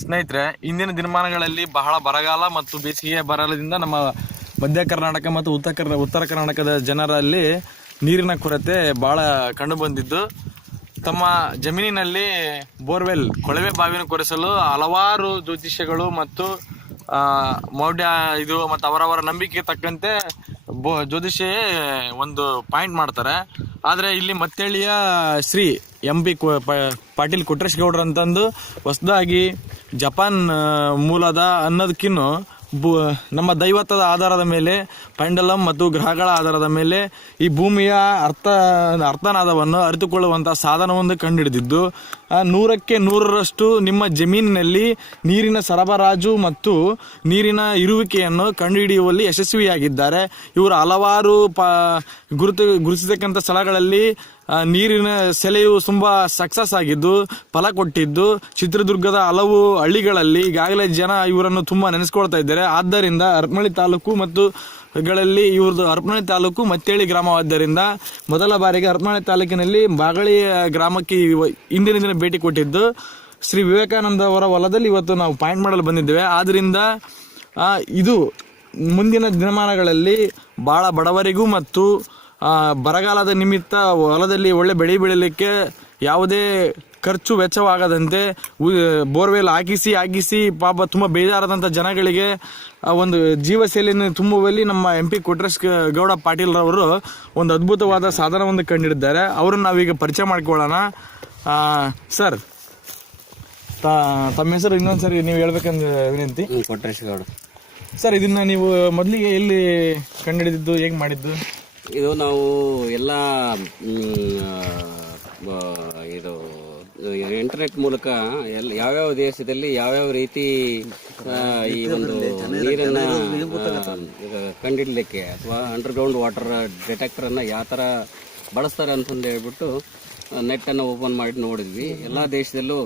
ಸ್ನೇಹಿತರೆ, ಇಂದಿನ ದಿನಮಾನಗಳಲ್ಲಿ ಬಹಳ ಬರಗಾಲ ಮತ್ತು ಬೇಸಿಗೆಯ ಬರದಿಂದ ನಮ್ಮ ಮಧ್ಯ ಕರ್ನಾಟಕ ಮತ್ತು ಉತ್ತರ ಕರ್ನಾಟಕದ ಜನರಲ್ಲಿ ನೀರಿನ ಕೊರತೆ ಬಹಳ ಕಂಡು ಬಂದಿದ್ದು, ತಮ್ಮ ಜಮೀನಿನಲ್ಲಿ ಬೋರ್ವೆಲ್ ಕೊಳವೆ ಬಾವಿನ ಕೊರೆಸಲು ಹಲವಾರು ಜ್ಯೋತಿಷ್ಯಗಳು ಮತ್ತು ಮೌಢ್ಯ ಇದು ಮತ್ತು ಅವರವರ ನಂಬಿಕೆ ತಕ್ಕಂತೆ ಜ್ಯೋತಿಷ್ಯ ಒಂದು ಪಾಯಿಂಟ್ ಮಾಡ್ತಾರೆ. ಆದರೆ ಇಲ್ಲಿ ಮತ್ತಳ್ಳಿಯ ಶ್ರೀ MP ಪಾಟೀಲ್ ಕೊಟ್ರೇಶ್ ಗೌಡ್ರು ಅಂತಂದು ಹೊಸದಾಗಿ ಜಪಾನ್ ಮೂಲದ ಅನ್ನೋದಕ್ಕಿನ್ನು ನಮ್ಮ ದೈವತ್ವದ ಆಧಾರದ ಮೇಲೆ ಪೆಂಡಲಮ್ ಮತ್ತು ಗ್ರಹಗಳ ಆಧಾರದ ಮೇಲೆ ಈ ಭೂಮಿಯ ಅರ್ಥನಾದವನ್ನು ಅರಿತುಕೊಳ್ಳುವಂಥ ಸಾಧನವೊಂದು ಕಂಡುಹಿಡಿದಿದ್ದು, 100ಕ್ಕೆ 100ರಷ್ಟು ನಿಮ್ಮ ಜಮೀನಿನಲ್ಲಿ ನೀರಿನ ಸರಬರಾಜು ಮತ್ತು ನೀರಿನ ಇರುವಿಕೆಯನ್ನು ಕಂಡುಹಿಡಿಯುವಲ್ಲಿ ಯಶಸ್ವಿಯಾಗಿದ್ದಾರೆ. ಇವರು ಹಲವಾರು ಗುರುತಿಸತಕ್ಕಂಥ ಸ್ಥಳಗಳಲ್ಲಿ ನೀರಿನ ಸೆಲೆಯು ತುಂಬ ಸಕ್ಸಸ್ ಆಗಿದ್ದು, ಫಲ ಕೊಟ್ಟಿದ್ದು, ಚಿತ್ರದುರ್ಗದ ಹಲವು ಹಳ್ಳಿಗಳಲ್ಲಿ ಈಗಾಗಲೇ ಜನ ಇವರನ್ನು ತುಂಬ ನೆನೆಸ್ಕೊಳ್ತಾ ಇದ್ದಾರೆ. ಆದ್ದರಿಂದ ಹರಪನಹಳ್ಳಿ ತಾಲೂಕು ಮತ್ತು ಗಳಲ್ಲಿ ಇವ್ರದ್ದು ಹರಪನಹಳ್ಳಿ ತಾಲೂಕು ಮತ್ತೇಳಿ ಗ್ರಾಮವಾದ್ದರಿಂದ ಮೊದಲ ಬಾರಿಗೆ ಹರಪನಹಳ್ಳಿ ತಾಲೂಕಿನಲ್ಲಿ ಬಾಗಳಿ ಗ್ರಾಮಕ್ಕೆ ಇಂದಿನ ದಿನ ಭೇಟಿ ಕೊಟ್ಟಿದ್ದು, ಶ್ರೀ ವಿವೇಕಾನಂದ ಅವರ ಹೊಲದಲ್ಲಿ ಇವತ್ತು ನಾವು ಪಾಯಿಂಟ್ ಮಾಡಲು ಬಂದಿದ್ದೇವೆ. ಆದ್ದರಿಂದ ಇದು ಮುಂದಿನ ದಿನಮಾನಗಳಲ್ಲಿ ಭಾಳ ಬಡವರಿಗೂ ಮತ್ತು ಬರಗಾಲದ ನಿಮಿತ್ತ ಹೊಲದಲ್ಲಿ ಒಳ್ಳೆ ಬೆಳೆ ಬೆಳೀಲಿಕ್ಕೆ ಯಾವುದೇ ಖರ್ಚು ವೆಚ್ಚವಾಗದಂತೆ ಬೋರ್ವೆಲ್ ಹಾಕಿಸಿ ಪಾಪ ತುಂಬ ಬೇಜಾರಾದಂಥ ಜನಗಳಿಗೆ ಒಂದು ಜೀವಶೈಲಿಯನ್ನು ತುಂಬುವಲ್ಲಿ ನಮ್ಮ MP ಕೊಟ್ರೇಶ್ ಗೌಡ ಪಾಟೀಲ್ರವರು ಒಂದು ಅದ್ಭುತವಾದ ಸಾಧನವನ್ನು ಕಂಡಿದ್ದಾರೆ. ಅವರನ್ನು ನಾವೀಗ ಪರಿಚಯ ಮಾಡ್ಕೊಳ್ಳೋಣ. ಸರ್, ತಮ್ಮ ಹೆಸರು ಇನ್ನೊಂದ್ಸರಿ ನೀವು ಹೇಳ್ಬೇಕಂದ್ರೆ ವಿನಂತಿ. ಕೊಟ್ರೇಶ್ ಗೌಡ ಸರ್, ಇದನ್ನ ನೀವು ಮೊದಲಿಗೆ ಎಲ್ಲಿ ಕಂಡುಹಿಡಿದಿದ್ದು, ಹೇಗೆ ಮಾಡಿದ್ದು? ಇದು ನಾವು ಎಲ್ಲ ಇದು ಇಂಟರ್ನೆಟ್ ಮೂಲಕ ಯಾವ್ಯಾವ ದೇಶದಲ್ಲಿ ಯಾವ್ಯಾವ ರೀತಿ ಈ ಒಂದು ನೀರನ್ನ ಕಂಡಿಡ್ಲಿಕ್ಕೆ ಅಥವಾ ಅಂಡರ್ಗ್ರೌಂಡ್ ವಾಟರ್ ಡಿಟೆಕ್ಟರ್ ಅನ್ನ ಯಾವ ತರ ಬಳಸ್ತಾರೆ ಅಂತಂದು ಹೇಳ್ಬಿಟ್ಟು ನೆಟ್ ಅನ್ನು ಓಪನ್ ಮಾಡಿ ನೋಡಿದ್ವಿ. ಎಲ್ಲ ದೇಶದಲ್ಲೂ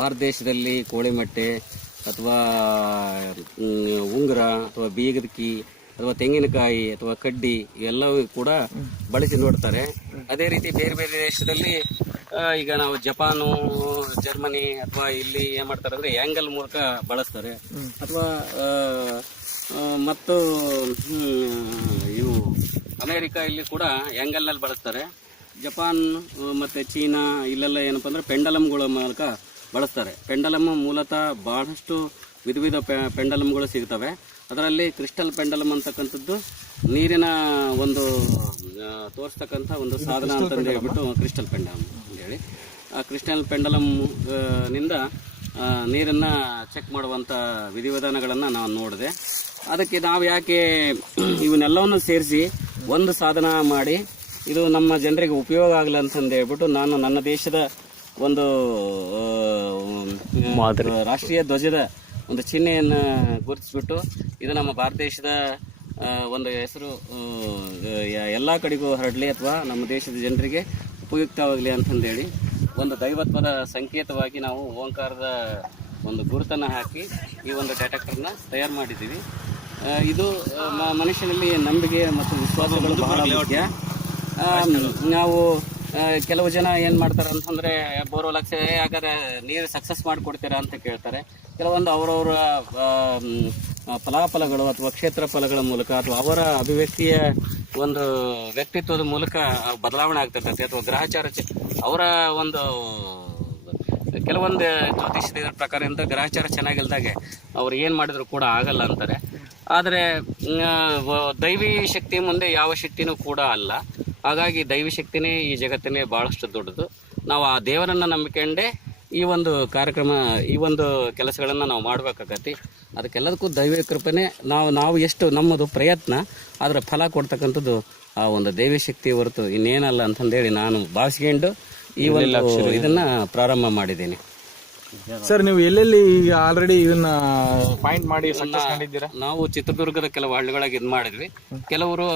ಭಾರತ ದೇಶದಲ್ಲಿ ಕೋಳಿಮಟ್ಟೆ ಅಥವಾ ಉಂಗುರ ಅಥವಾ ಬೀಗದ ಕೀ ಅಥವಾ ತೆಂಗಿನಕಾಯಿ ಅಥವಾ ಕಡ್ಡಿ ಎಲ್ಲವೂ ಕೂಡ ಬಳಸಿ ನೋಡ್ತಾರೆ. ಅದೇ ರೀತಿ ಬೇರೆ ಬೇರೆ ದೇಶದಲ್ಲಿ ಈಗ ನಾವು ಜಪಾನು, ಜರ್ಮನಿ ಅಥವಾ ಇಲ್ಲಿ ಏನ್ ಮಾಡ್ತಾರೆ ಅಂದ್ರೆ ಆಂಗಲ್ ಮೂಲಕ ಬಳಸ್ತಾರೆ. ಅಥವಾ ಮತ್ತು ಇವು ಅಮೆರಿಕ ಇಲ್ಲಿ ಕೂಡ ಆಂಗಲ್ ನಲ್ಲಿ ಬಳಸ್ತಾರೆ. ಜಪಾನ್ ಮತ್ತೆ ಚೀನಾ ಇಲ್ಲೆಲ್ಲ ಏನಪ್ಪಾ ಅಂದ್ರೆ ಪೆಂಡಲಮ್ಗಳ ಮೂಲಕ ಬಳಸ್ತಾರೆ. ಪೆಂಡಲಮ್ ಮೂಲತಃ ಬಹಳಷ್ಟು ವಿಧ ವಿಧ ಪೆಂಡಲಮ್ಗಳು ಸಿಗ್ತವೆ. ಅದರಲ್ಲಿ ಕ್ರಿಸ್ಟಲ್ ಪೆಂಡಲಮ್ ಅಂತಕ್ಕಂಥದ್ದು ನೀರಿನ ಒಂದು ತೋರಿಸ್ತಕ್ಕಂಥ ಒಂದು ಸಾಧನ ಅಂತಂದು ಹೇಳ್ಬಿಟ್ಟು ಕ್ರಿಸ್ಟಲ್ ಪೆಂಡಲಮ್ ಅಂತೇಳಿ, ಆ ಕ್ರಿಸ್ಟಲ್ ಪೆಂಡಲಮ್ ನಿಂದ ನೀರನ್ನು ಚೆಕ್ ಮಾಡುವಂಥ ವಿಧಿವಿಧಾನಗಳನ್ನು ನಾನು ನೋಡಿದೆ. ಅದಕ್ಕೆ ನಾವು ಯಾಕೆ ಇವನ್ನೆಲ್ಲವನ್ನು ಸೇರಿಸಿ ಒಂದು ಸಾಧನ ಮಾಡಿ ಇದು ನಮ್ಮ ಜನರಿಗೆ ಉಪಯೋಗ ಆಗಲಿ ಅಂತಂದು ಹೇಳ್ಬಿಟ್ಟು ನಾನು ನನ್ನ ದೇಶದ ಒಂದು ರಾಷ್ಟ್ರೀಯ ಧ್ವಜದ ಒಂದು ಚಿಹ್ನೆಯನ್ನು ಗುರುತಿಸ್ಬಿಟ್ಟು ಇದು ನಮ್ಮ ಭಾರತ ದೇಶದ ಒಂದು ಹೆಸರು ಎಲ್ಲ ಕಡೆಗೂ ಹರಡಲಿ ಅಥವಾ ನಮ್ಮ ದೇಶದ ಜನರಿಗೆ ಉಪಯುಕ್ತವಾಗಲಿ ಅಂತಂದೇಳಿ ಒಂದು ದೈವತ್ವದ ಸಂಕೇತವಾಗಿ ನಾವು ಓಂಕಾರದ ಒಂದು ಗುರುತನ್ನು ಹಾಕಿ ಈ ಒಂದು ಡಿಟೆಕ್ಟರ್ನ ತಯಾರು ಮಾಡಿದ್ದೀವಿ. ಇದು ಮನುಷ್ಯನಲ್ಲಿ ನಂಬಿಕೆ ಮತ್ತು ವಿಶ್ವಾಸಗಳು ಬಹಳ ಮುಖ್ಯ. ನಾವು ಕೆಲವು ಜನ ಏನು ಮಾಡ್ತಾರೆ ಅಂತಂದರೆ ಬೋರ್ವೆಲ್ ಹಾಕ್ಸಿ ಯಾಕಂದರೆ ನೀರು ಸಕ್ಸಸ್ ಮಾಡಿಕೊಡ್ತೀರಾ ಅಂತ ಕೇಳ್ತಾರೆ. ಕೆಲವೊಂದು ಅವರವರ ಫಲಾಫಲಗಳು ಅಥವಾ ಕ್ಷೇತ್ರ ಫಲಗಳ ಮೂಲಕ ಅಥವಾ ಅವರ ಅಭಿವ್ಯಕ್ತಿಯ ಒಂದು ವ್ಯಕ್ತಿತ್ವದ ಮೂಲಕ ಬದಲಾವಣೆ ಆಗ್ತಿರ್ತೈತೆ. ಅಥವಾ ಗ್ರಹಚಾರ ಅವರ ಒಂದು ಕೆಲವೊಂದು ಜ್ಯೋತಿಷ್ಯದ ಪ್ರಕಾರದಿಂದ ಗ್ರಹಚಾರ ಚೆನ್ನಾಗಿಲ್ದಾಗೆ ಅವ್ರು ಏನು ಮಾಡಿದ್ರು ಕೂಡ ಆಗಲ್ಲ ಅಂತಾರೆ. ಆದರೆ ದೈವಿ ಶಕ್ತಿ ಮುಂದೆ ಯಾವ ಶಕ್ತಿನೂ ಕೂಡ ಅಲ್ಲ. ಹಾಗಾಗಿ ದೈವಿ ಶಕ್ತಿನೇ ಈ ಜಗತ್ತಿನೇ ಭಾಳಷ್ಟು ದೊಡ್ಡದು. ನಾವು ಆ ದೇವರನ್ನು ನಂಬಿಕೊಂಡೇ ಈ ಒಂದು ಕಾರ್ಯಕ್ರಮ, ಈ ಒಂದು ಕೆಲಸಗಳನ್ನು ನಾವು ಮಾಡಬೇಕಾಗತ್ತೆ. ಅದಕ್ಕೆಲ್ಲದಕ್ಕೂ ದೈವ ಕೃಪೆನೇ. ನಾವು ಎಷ್ಟು ನಮ್ಮದು ಪ್ರಯತ್ನ ಅದರ ಫಲ ಕೊಡ್ತಕ್ಕಂಥದ್ದು ಆ ಒಂದು ದೈವ ಶಕ್ತಿ ಹೊರತು ಇನ್ನೇನಲ್ಲ ಅಂತಂದೇಳಿ ನಾನು ಭಾವಿಸ್ಕೊಂಡು ಈ ಒಂದು ಇದನ್ನ ಪ್ರಾರಂಭ ಮಾಡಿದ್ದೀನಿ. ಸರ್, ನೀವು ಎಲ್ಲೆಲ್ಲಿ ಈಗ ಆಲ್ರೆಡಿ ಇದನ್ನ ಪಾಯಿಂಟ್ ಮಾಡಿ ಸಕ್ಸಸ್ ಕಂಡಿದ್ದೀರಾ? ನಾವು ಚಿತ್ರದುರ್ಗದ ಕೆಲವು ಹಳ್ಳಿಗಳಿಗೆ ಇದು ಮಾಡಿದ್ವಿ. ಕೆಲವರು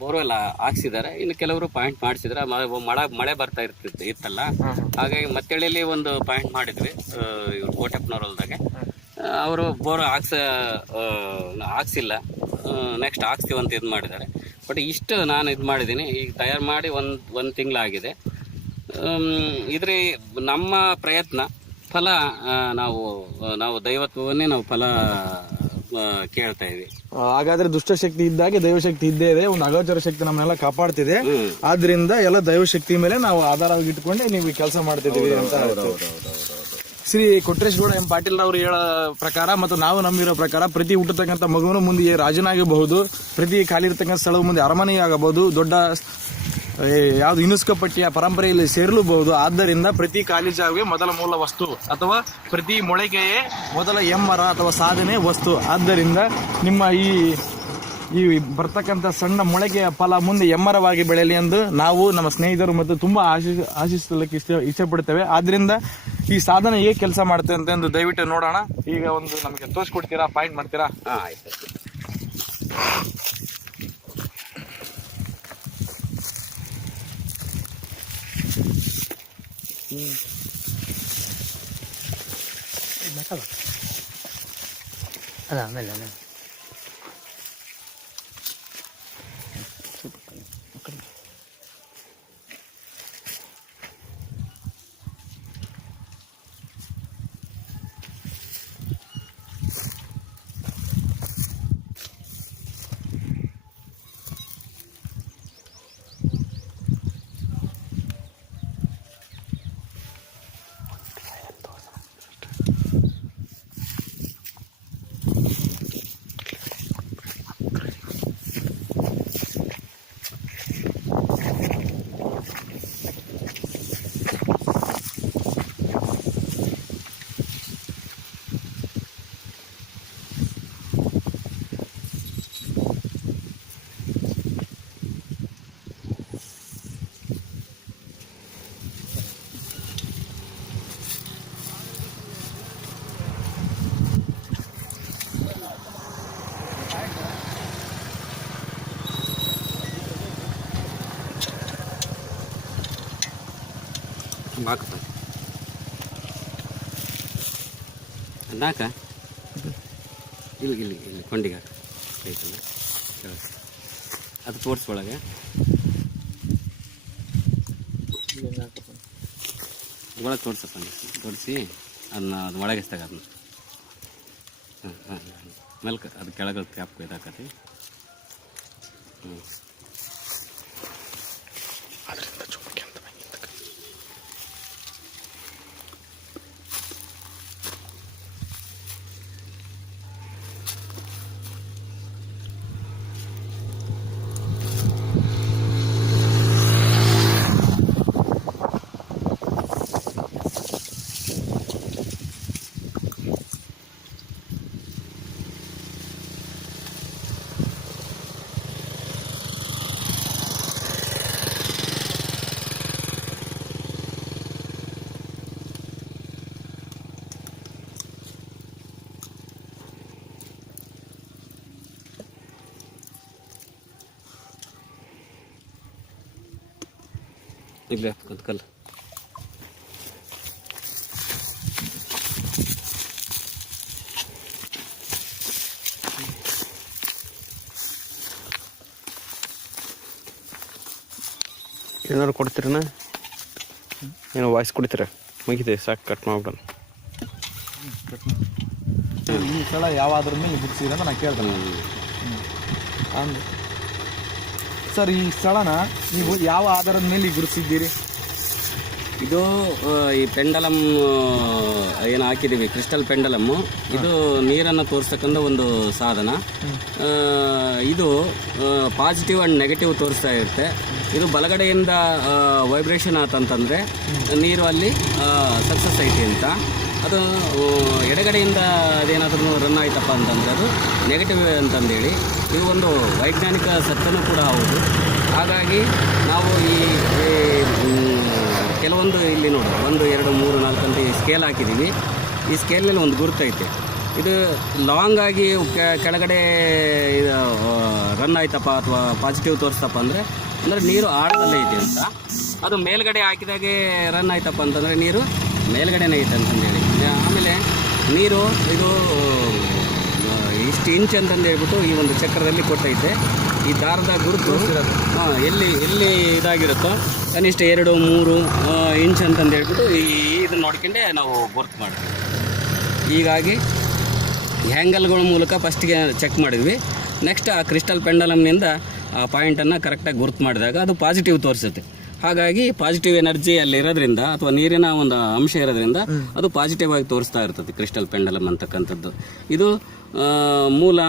ಬೋರ್ವೆಲ್ ಹಾಕ್ಸಿದ್ದಾರೆ, ಇನ್ನು ಕೆಲವರು ಪಾಯಿಂಟ್ ಮಾಡಿಸಿದ್ರೆ ಮಳೆ ಬರ್ತಾ ಇತ್ತಲ್ಲ, ಹಾಗಾಗಿ ಮತ್ತಳ್ಳಿಯಲ್ಲಿ ಒಂದು ಪಾಯಿಂಟ್ ಮಾಡಿದ್ವಿ ಇವ್ರು ಕೋಟೆಪ್ಪನವ್ರ ಹೊಲದಾಗೆ. ಅವರು ಬೋರ್ ಹಾಕ್ಸಿಲ್ಲ, ನೆಕ್ಸ್ಟ್ ಹಾಕ್ಸ್ತೀವಿ ಅಂತ ಇದು ಮಾಡಿದ್ದಾರೆ. ಬಟ್ ಇಷ್ಟು ನಾನು ಇದು ಮಾಡಿದ್ದೀನಿ. ಈಗ ತಯಾರು ಮಾಡಿ ಒಂದು ತಿಂಗಳಾಗಿದೆ. ಇದ್ರ ನಮ್ಮ ಪ್ರಯತ್ನ ಫಲ ನಾವು ದೈವತ್ವವನ್ನೇ ನಾವು ಫಲ ಕೇಳ್ತಾ ಇದ್ವಿ. ಹಾಗಾದ್ರೆ ದುಷ್ಟಶಕ್ತಿ ಇದ್ದಾಗೆ ದೈವಶಕ್ತಿ ಇದ್ದೇ ಇದೆ, ಒಂದು ಅಗೋಚರ ಶಕ್ತಿ ನಮ್ಮನ್ನೆಲ್ಲ ಕಾಪಾಡ್ತಿದೆ. ಆದ್ರಿಂದ ಎಲ್ಲ ದೈವಶಕ್ತಿ ಮೇಲೆ ನಾವು ಆಧಾರವಾಗಿ ಇಟ್ಕೊಂಡೆ ನೀವು ಕೆಲಸ ಮಾಡ್ತಿದ್ದೀವಿ ಅಂತ. ಶ್ರೀ ಕೊಟ್ರೇಶ್ಗೌಡ ಎಂ ಪಾಟೀಲ್ ಅವರು ಹೇಳೋ ಪ್ರಕಾರ ಮತ್ತು ನಾವು ನಂಬಿರೋ ಪ್ರಕಾರ ಪ್ರತಿ ಹುಟ್ಟತಕ್ಕಂಥ ಮಗುವನ್ನು ಮುಂದೆ ರಾಜನಾಗಬಹುದು, ಪ್ರತಿ ಖಾಲಿ ಇರ್ತಕ್ಕಂಥ ಸ್ಥಳದ ಮುಂದೆ ಅರಮನೆ ಆಗಬಹುದು, ದೊಡ್ಡ ಯಾವ್ದು ಯುನೆಸ್ಕೋ ಪಟ್ಟಿಯ ಪರಂಪರೆಯಲ್ಲಿ ಸೇರಲೂಬಹುದು. ಆದ್ದರಿಂದ ಪ್ರತಿ ಖಾಲಿ ಜಾಗವೇ ಮೊದಲ ಮೂಲ ವಸ್ತು ಅಥವಾ ಪ್ರತಿ ಮೊಳಕೆಯೇ ಮೊದಲ ಎಮ್ಮರ ಅಥವಾ ಸಾಧನೆ ವಸ್ತು. ಆದ್ದರಿಂದ ನಿಮ್ಮ ಈ ಬರ್ತಕ್ಕಂಥ ಸಣ್ಣ ಮೊಳಕೆಯ ಫಲ ಮುಂದೆ ಎಮ್ಮರವಾಗಿ ಬೆಳೆಯಲಿ ಎಂದು ನಾವು ನಮ್ಮ ಸ್ನೇಹಿತರು ಮತ್ತು ತುಂಬಾ ಆಶಿಸಲಿಕ್ಕೆ ಇಷ್ಟಪಡ್ತೇವೆ. ಆದ್ರಿಂದ ಈ ಸಾಧನೆ ಹೇಗೆ ಕೆಲಸ ಮಾಡುತ್ತೆ ಅಂತ ದಯವಿಟ್ಟು ನೋಡೋಣ. ಈಗ ಒಂದು ನಮಗೆ ತೋರಿಸ್ಕೊಡ್ತೀರಾ, ಪಾಯಿಂಟ್ ಮಾಡ್ತೀರಾ? ಆಯ್ತು. ಆಮೇಲೆ ನಾಕ ಇಲ್ಲಿ ಕೊಂಡಿಗೆ ಆಯ್ತಲ್ಲ, ಅದು ತೋರ್ಸ್ ಒಳಗೆ ತೋರ್ಸಪ್ಪ, ತೋರಿಸಿ ಅದನ್ನ ಅದು ಒಳಗೆ ಎಸ್ತಾಗ ಅದನ್ನ ಮೆಲ್ಕ ಅದು ಕೆಳಗೆ ಕ್ಯಾಪ್ ಇದಾಕತಿ. ಇಲ್ಲೇ ಕಲ್ಲು ಏನಾದ್ರು ಕೊಡ್ತೀರಣ್ಣ? ಏನೋ ವಾಯ್ಸ್ ಕೊಡ್ತೀರ? ಮುಗಿದೆ, ಸಾಕು, ಕಟ್ ಮಾಡ್ಬಿಡೋಣ. ಈ ಸ್ಥಳ ಯಾವಾದ್ರ ಮೇಲೆ ಗುರುತಿಸಿದ್ರೆ ಅಂತ ನಾನು ಕೇಳ್ತೇನೆ. ಸರ್, ಈ ಸ್ಥಳನ ನೀವು ಯಾವ ಆಧಾರದ ಮೇಲೆ ಗುರುತಿಸಿದ್ದೀರಿ? ಇದು ಈ ಪೆಂಡಲಮ್ ಏನು ಹಾಕಿದ್ದೀವಿ, ಕ್ರಿಸ್ಟಲ್ ಪೆಂಡಲಮ್ಮು. ಇದು ನೀರನ್ನು ತೋರಿಸ್ತಕ್ಕಂಥ ಒಂದು ಸಾಧನ. ಇದು ಪಾಸಿಟಿವ್ ಆ್ಯಂಡ್ ನೆಗೆಟಿವ್ ತೋರಿಸ್ತಾ ಇರುತ್ತೆ. ಇದು ಬಲಗಡೆಯಿಂದ ವೈಬ್ರೇಷನ್ ಆತಂತಂದರೆ ನೀರು ಅಲ್ಲಿ ಸಕ್ಸಸ್ ಐತಿ ಅಂತ. ಅದು ಎಡಗಡೆಯಿಂದ ಅದೇನಾದ್ರೂ ರನ್ ಆಯ್ತಪ್ಪ ಅಂತಂದರೆ ಅದು ನೆಗೆಟಿವ್ ಅಂತಂದೇಳಿ. ಇದು ಒಂದು ವೈಜ್ಞಾನಿಕ ಸತ್ಯನೂ ಕೂಡ ಹೌದು. ಹಾಗಾಗಿ ನಾವು ಈ ಕೆಲವೊಂದು ಇಲ್ಲಿ ನೋಡಿ 1, 2, 3, 4 ಅಂತ ಈ ಸ್ಕೇಲ್ ಹಾಕಿದ್ದೀವಿ. ಈ ಸ್ಕೇಲಲ್ಲಿ ಒಂದು ಗುರುತೈತೆ. ಇದು ಲಾಂಗ್ ಆಗಿ ಕೆಳಗಡೆ ಇದು ರನ್ ಆಯ್ತಪ್ಪ ಅಥವಾ ಪಾಸಿಟಿವ್ ತೋರಿಸ್ತಪ್ಪ ಅಂದರೆ ನೀರು ಆಳದಲ್ಲೇ ಐತೆ ಅಂತ. ಅದು ಮೇಲ್ಗಡೆ ಹಾಕಿದಾಗೆ ರನ್ ಆಯ್ತಪ್ಪ ಅಂತಂದರೆ ನೀರು ಮೇಲ್ಗಡೆನೇ ಐತೆ ಅಂತಂದೇಳಿ. ಆಮೇಲೆ ನೀರು ಇದು ಇಷ್ಟು ಇಂಚ್ ಅಂತಂದು ಹೇಳ್ಬಿಟ್ಟು ಈ ಒಂದು ಚಕ್ರದಲ್ಲಿ ಕೊಟ್ಟೈತೆ. ಈ ದಾರದ ಗುರುತು ಎಲ್ಲಿ ಇದಾಗಿರುತ್ತೋ ಕನಿಷ್ಠ 2-3 ಇಂಚ್ ಅಂತಂದು ಹೇಳ್ಬಿಟ್ಟು ಇದನ್ನು ನೋಡ್ಕೊಂಡೆ ನಾವು ಗುರ್ತು ಮಾಡ್ತೀವಿ. ಹೀಗಾಗಿ ಹ್ಯಾಂಗಲ್ಗಳ ಮೂಲಕ ಫಸ್ಟಿಗೆ ಚೆಕ್ ಮಾಡಿದ್ವಿ. ನೆಕ್ಸ್ಟ್ ಆ ಕ್ರಿಸ್ಟಲ್ ಪೆಂಡಲಮ್ನಿಂದ ಆ ಪಾಯಿಂಟನ್ನು ಕರೆಕ್ಟಾಗಿ ಗುರ್ತು ಮಾಡಿದಾಗ ಅದು ಪಾಸಿಟಿವ್ ತೋರಿಸುತ್ತೆ. ಹಾಗಾಗಿ ಪಾಸಿಟಿವ್ ಎನರ್ಜಿ ಅಲ್ಲಿ ಇರೋದ್ರಿಂದ ಅಥವಾ ನೀರಿನ ಒಂದು ಅಂಶ ಇರೋದ್ರಿಂದ ಅದು ಪಾಸಿಟಿವ್ ಆಗಿ ತೋರಿಸ್ತಾ ಇರ್ತದೆ ಕ್ರಿಸ್ಟಲ್ ಪೆಂಡಲಮ್ ಅಂತಕ್ಕಂಥದ್ದು. ಇದು ಮೂಲ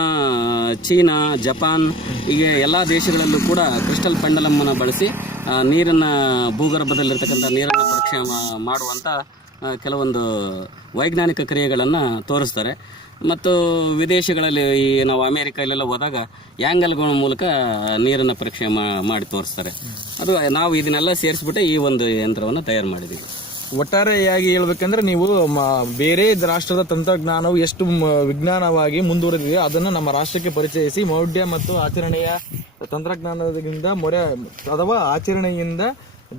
ಚೀನಾ, ಜಪಾನ್ ಹೀಗೆ ಎಲ್ಲ ದೇಶಗಳಲ್ಲೂ ಕೂಡ ಕ್ರಿಸ್ಟಲ್ ಪೆಂಡಲಮ್ಮನ್ನು ಬಳಸಿ ನೀರನ್ನು ಭೂಗರ್ಭದಲ್ಲಿರ್ತಕ್ಕಂಥ ನೀರನ್ನು ಪರೀಕ್ಷೆ ಮಾಡುವಂಥ ಕೆಲವೊಂದು ವೈಜ್ಞಾನಿಕ ಕ್ರಿಯೆಗಳನ್ನು ತೋರಿಸ್ತಾರೆ. ಮತ್ತು ವಿದೇಶಗಳಲ್ಲಿ ಈ ನಾವು ಅಮೇರಿಕಲ್ಲೆಲ್ಲ ಹೋದಾಗ ಆ್ಯಂಗಲ್ಗಳ ಮೂಲಕ ನೀರನ್ನು ಪರೀಕ್ಷೆ ಮಾಡಿ ತೋರಿಸ್ತಾರೆ. ಅದು ನಾವು ಇದನ್ನೆಲ್ಲ ಸೇರಿಸ್ಬಿಟ್ಟು ಈ ಒಂದು ಯಂತ್ರವನ್ನು ತಯಾರು ಮಾಡಿದ್ದೀವಿ. ಒಟ್ಟಾರೆಯಾಗಿ ಹೇಳ್ಬೇಕಂದ್ರೆ ನೀವು ಬೇರೆ ರಾಷ್ಟ್ರದ ತಂತ್ರಜ್ಞಾನವು ಎಷ್ಟು ವಿಜ್ಞಾನವಾಗಿ ಮುಂದುವರೆದಿದೆ ಅದನ್ನು ನಮ್ಮ ರಾಷ್ಟ್ರಕ್ಕೆ ಪರಿಚಯಿಸಿ ಮೌಢ್ಯ ಮತ್ತು ಆಚರಣೆಯ ತಂತ್ರಜ್ಞಾನದಿಂದ ಅಥವಾ ಆಚರಣೆಯಿಂದ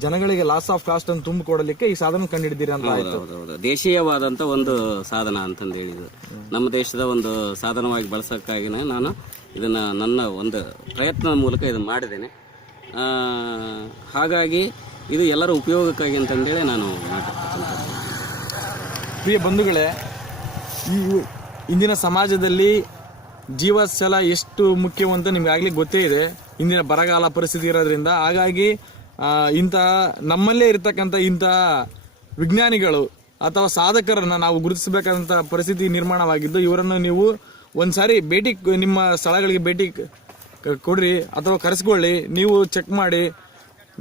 ಜನಗಳಿಗೆ ಲಾಸ್ ಆಫ್ ಕಾಸ್ಟ್ ಅನ್ನು ತುಂಬಿಕೊಡಲಿಕ್ಕೆ ಈ ಸಾಧನ ಕಂಡುಹಿಡಿದಿರಿ ಅಂತ ಆಯ್ತು. ಹೌದೌದು, ದೇಶೀಯವಾದಂಥ ಒಂದು ಸಾಧನ ಅಂತಂದು ಹೇಳಿದ್ರು. ನಮ್ಮ ದೇಶದ ಒಂದು ಸಾಧನವಾಗಿ ಬಳಸೋಕ್ಕಾಗಿನೇ ನಾನು ಇದನ್ನು ನನ್ನ ಒಂದು ಪ್ರಯತ್ನದ ಮೂಲಕ ಇದನ್ನು ಮಾಡಿದ್ದೇನೆ. ಹಾಗಾಗಿ ಇದು ಎಲ್ಲರ ಉಪಯೋಗಕ್ಕಾಗಿ ಅಂತಂದೇಳಿ ನಾನು ಮಾಡಿರ್ತಕ್ಕಂಥದ್ದು. ಪ್ರಿಯ ಬಂಧುಗಳೇ, ಈ ಇಂದಿನ ಸಮಾಜದಲ್ಲಿ ಜೀವಛಲ ಎಷ್ಟು ಮುಖ್ಯವಂತ ನಿಮ್ಗೆ ಆಗ್ಲಿಕ್ಕೆ ಗೊತ್ತೇ ಇದೆ. ಇಂದಿನ ಬರಗಾಲ ಪರಿಸ್ಥಿತಿ ಇರೋದ್ರಿಂದ ಹಾಗಾಗಿ ಇಂತಹ ನಮ್ಮಲ್ಲೇ ಇರತಕ್ಕಂಥ ಇಂತಹ ವಿಜ್ಞಾನಿಗಳು ಅಥವಾ ಸಾಧಕರನ್ನ ನಾವು ಗುರುತಿಸಬೇಕಾದಂಥ ಪರಿಸ್ಥಿತಿ ನಿರ್ಮಾಣವಾಗಿದ್ದು, ಇವರನ್ನು ನೀವು ಒಂದ್ಸಾರಿ ನಿಮ್ಮ ಸ್ಥಳಗಳಿಗೆ ಭೇಟಿ ಕೊಡ್ರಿ ಅಥವಾ ಕರೆಸ್ಕೊಳ್ಳಿ. ನೀವು ಚೆಕ್ ಮಾಡಿ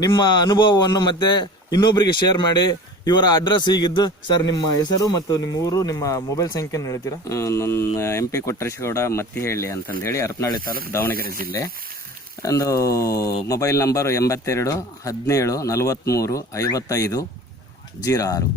ನಿಮ್ಮ ಅನುಭವವನ್ನು ಮತ್ತೆ ಇನ್ನೊಬ್ಬರಿಗೆ ಶೇರ್ ಮಾಡಿ. ಇವರ ಅಡ್ರೆಸ್ ಹೀಗಿದ್ದು. ಸರ್, ನಿಮ್ಮ ಹೆಸರು ಮತ್ತು ನಿಮ್ಮ ಊರು, ನಿಮ್ಮ ಮೊಬೈಲ್ ಸಂಖ್ಯೆಯನ್ನು ಹೇಳ್ತೀರಾ? ನನ್ನ MP ಕೊಟ್ರೇಶಗೌಡ ಮತ್ತಿಹಳ್ಳಿ ಅಂತಂದೇಳಿ, ಹರಪನಹಳ್ಳಿ ತಾಲೂಕು, ದಾವಣಗೆರೆ ಜಿಲ್ಲೆ. ಒಂದು ಮೊಬೈಲ್ ನಂಬರ್ 82 17 43 55 06.